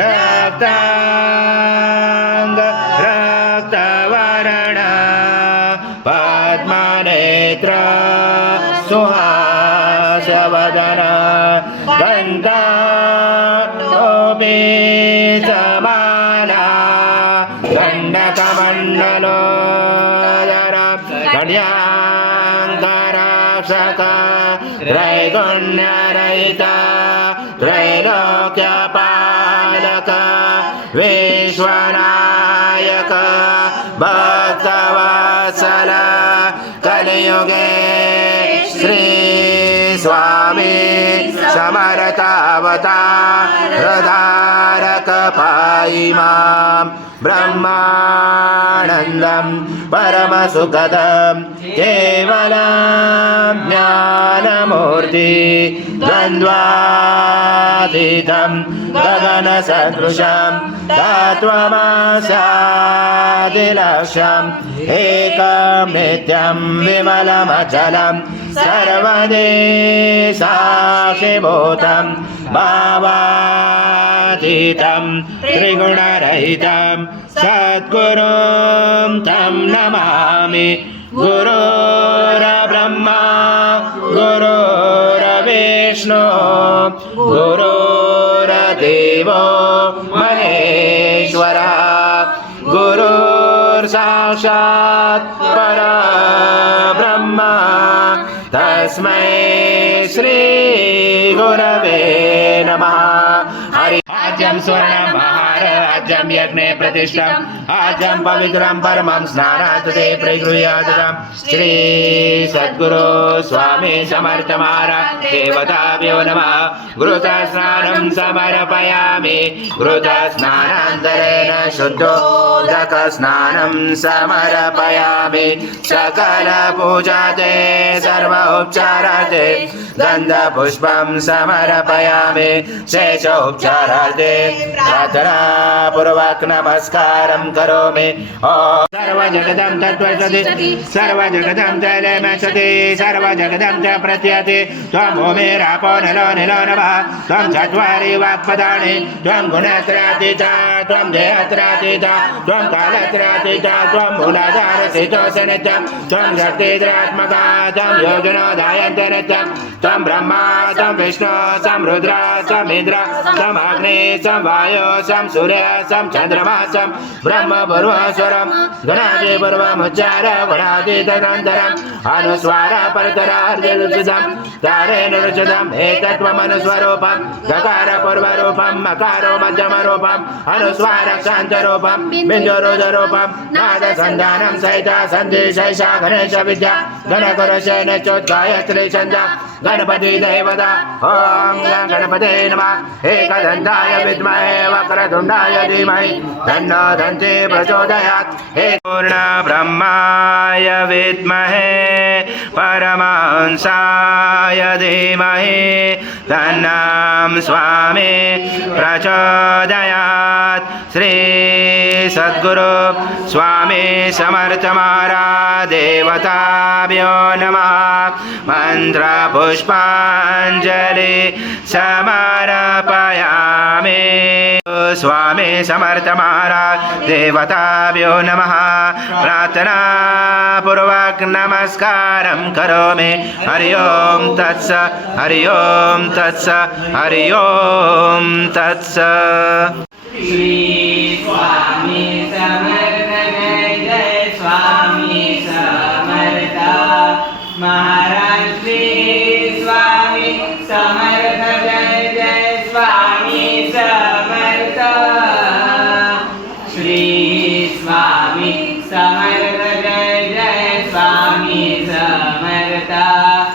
रक्तांग रक्तवर्ण पद्मनेत्र सुहासवदन गन्धाटोपी समाला गण्डकमण्डलोदर गण्यान्तराक्षक त्रैगुण्यरहिता त्रैलोक्यपालक विश्वनायक भक्तवत्सल कलियुगे श्री स्वामी समर्थावतारधारक पाहि मां ब्रह्मानन्दं परमसुखदं केवलं ज्ञानमूर्ति द्वन्द्वातीतं गगनसदृशं तत्त्वमस्यादिलक्ष्यम् एकं नित्यं विमलमचलं सर्वदेशाक्षिभूतं भावातीतं त्रिगुणरहितं सद्गुरुं तं नमामि। गुरुर्ब्रह्मा गुरुर्विष्णु गुरुर्देवो महेश्वरः गुरुर्साक्षात् परब्रह्म तस्मै श्री गुरवे नमः। आज्यं स्वर्णं महाराज्यं यज्ञे प्रतिष्ठम् आज्यं पवित्रं परमं स्नानात् ते प्रगृह्यात् श्री सद्गुरु स्वामी समर्थ महाराज देवताभ्यो नमः। घृतस्नानं समर्पयामि घृतस्नानान्तरेण शुद्धोदकस्नानं समर्पयामि सकलपूजाते सर्वोपचाराते गन्धपुष्पं समर्पयामि शेषोपचाराते प्रार्थनापूर्वक नमस्कारं करोमि। ॐ सर्वजगदं तद्वसति सर्वजगदं तैलमसति सर्वजगदं च प्रत्यति त्वं भूमिरापो नलो निलो नभः त्वं चत्वारि वाक्पदानि त्वं गुणत्रयातीता त्वं देहत्रयातीता त्वं कालत्रयातीता त्वं मूलाधारस्थितोऽसि नित्यं त्वं शक्तिधरात्मका त्वं योगिनो धायन्ते नित्यं त्वं ब्रह्मा त्वं विष्णु त्वं रुद्र त्वं इन्द्र त्वं अग्नि त्वं वायु त्वं सूर्य त्वं चन्द्रमा त्वं ब्रह्म पूर्वस्वरं गणादि पूर्वमुच्चार गुणातीतदनन्तरम् अनुस्वार परतरार्धरुचितं तारेण रुचितम् एतत्त्वमनुस्वरूपं गकार पूर्वरूपं मकारो मध्यमरूपं अनुस्वारक्षान्तरूपं बिन्दुरुदरूपं नादसन्धानं सहिता सन्धिशैषा गणेश विद्या गणकुरशेन चोद्गायत्री छन्दा गणपति देवता। ॐ गणपते नमः। एकदन्ताय विद्महे वक्रतुण्डाय धीमहि तन्नो दन्ती प्रचोदयात्। पूर्णब्रह्माय विद्महे परमहंसाय धीमहि तन्नं स्वामी प्रचोदयात्। श्री सद्गुरु स्वामी समर्थ महाराज देवताभ्यो नमः। मन्त्रपुष्पाञ्जलि समर्पयामि। स्वामी समर्थ महाराज देवताभ्यो नमः। प्रार्थना पूर्वक नमस्कारं करोमि। हरि ओम तत्स हरि ओम तत्स हरि ओम तत्स। श्री स्वामी समर्थ जय स्वामी समर्थ महाराज श्री स्वामी समर्थ जय स्वामी समर्थ श्री